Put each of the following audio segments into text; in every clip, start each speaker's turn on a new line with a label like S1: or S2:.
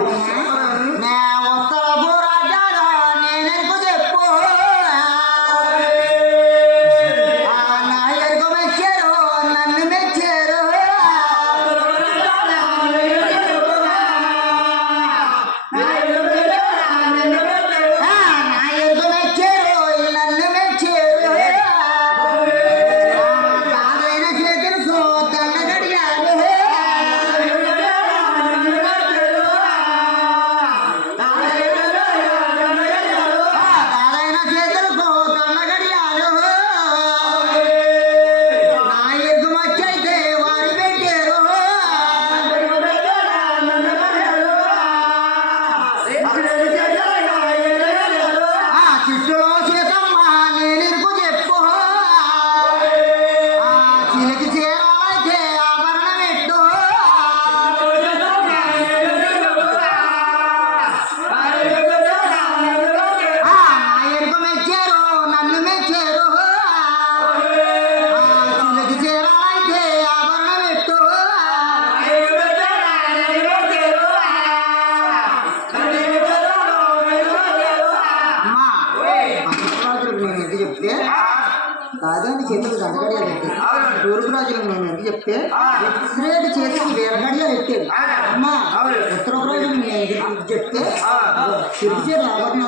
S1: Yeah. Gracias. ఆలోచనలు మేము ఎంత చెప్తే ఎక్స్రేట్ చేసి ఎరగడిగా పెట్టారు అమ్మ ఉత్తర రోజు చెప్తే తిరిగి రాబడిన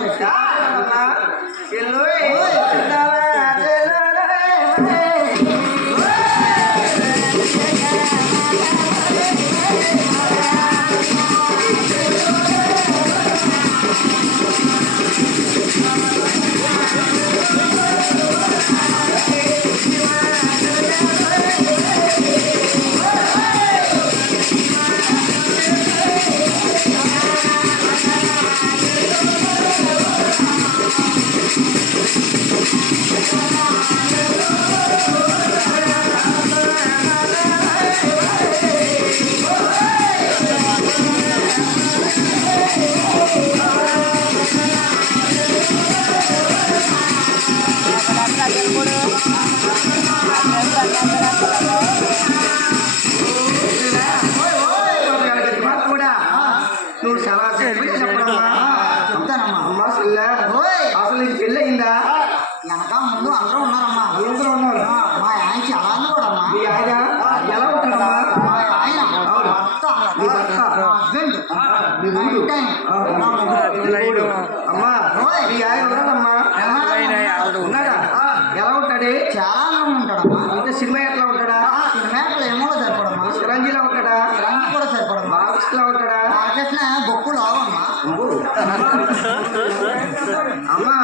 S2: అమ్మా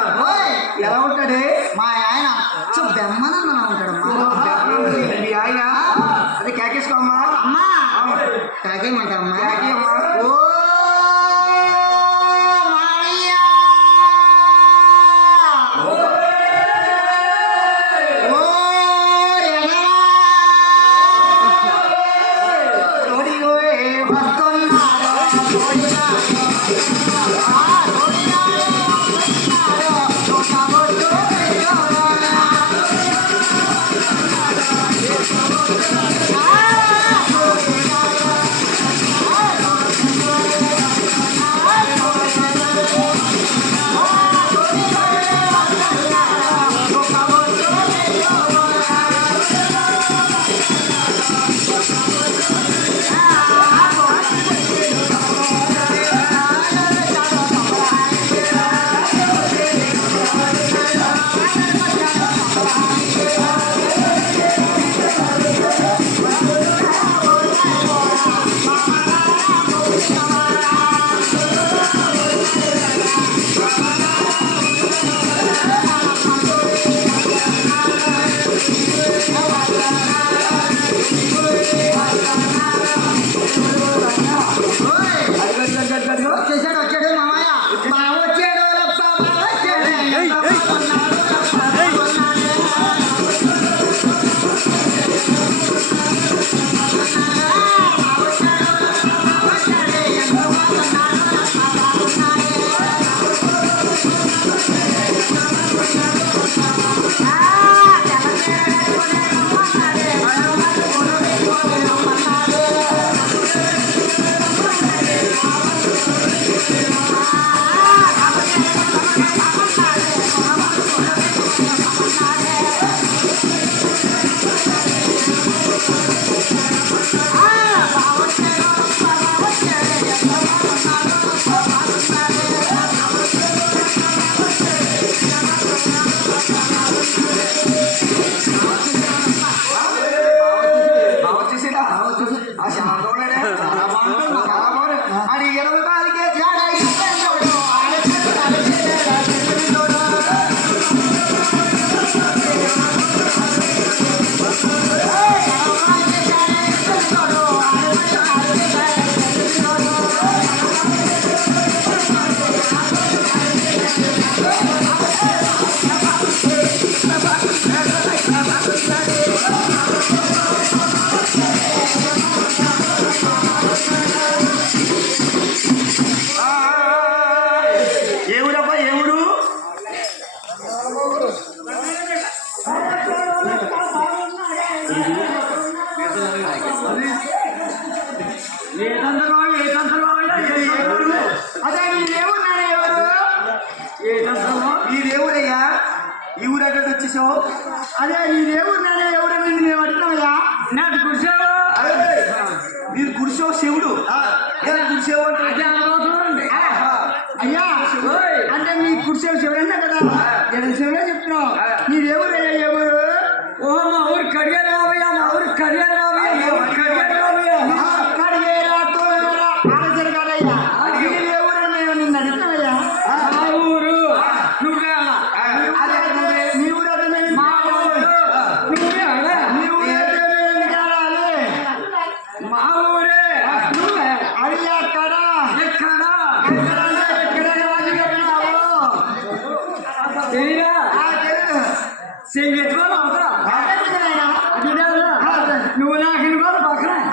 S2: ఎలా ఉంటాడే?
S1: మా ఆయన. బెమ్మన ఏ ఊరప్ప ఏ ఊరు
S2: ఏ తంత్రబాబు ఏ తంత్రబాబు
S3: అదే మీరేమన్నారా ఎవరు?
S2: ఏ తంత్రబాబు ఈ ఊరు అక్కడ వచ్చేసావు?
S3: అదే మీరేమన్నారా ఎవరు
S2: నేను
S4: అడిగినామయ్యా నాకు
S3: గురిసే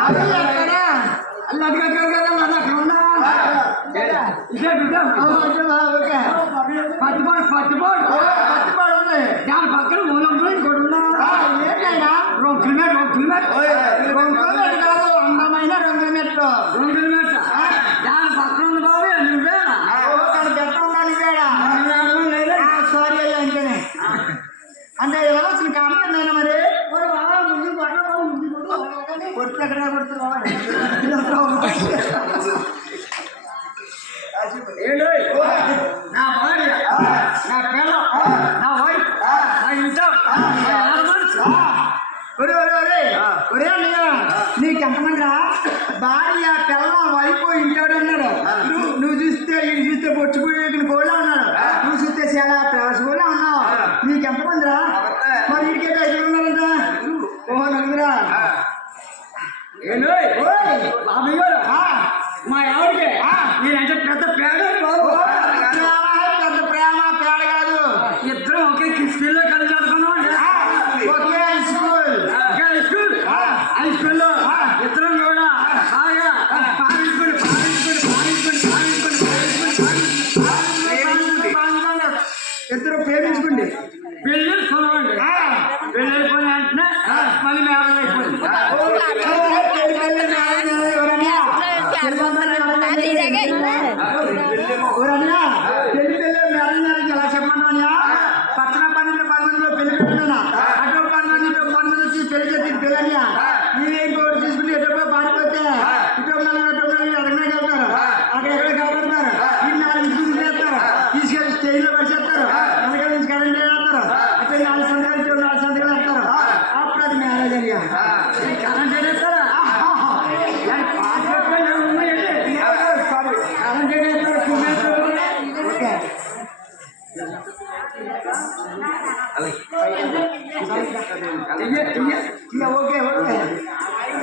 S4: రెండు కిలోమీటర్ రెండు కిలోమీటర్
S3: రెండు కిలోమీటర్ అందమైన రెండు
S4: కిలోమీటర్ నీకు ఎంతమంది భార్య
S3: పిల్లలు వైపు ఇంటాడు అన్నాడు. నువ్వు చూస్తే ఇది చూస్తే పొచ్చిపోయి గోళ్ళ అన్నాడు. నువ్వు చూస్తే చాలా ప్రవాస గోళ్ళ ఉన్నావు నీకు ఎంతమంది మరి ఇంటికే ఐదు ఉన్నారంట ఓహో నలుగురా?
S4: బాబు గారు. 我
S3: 都不知。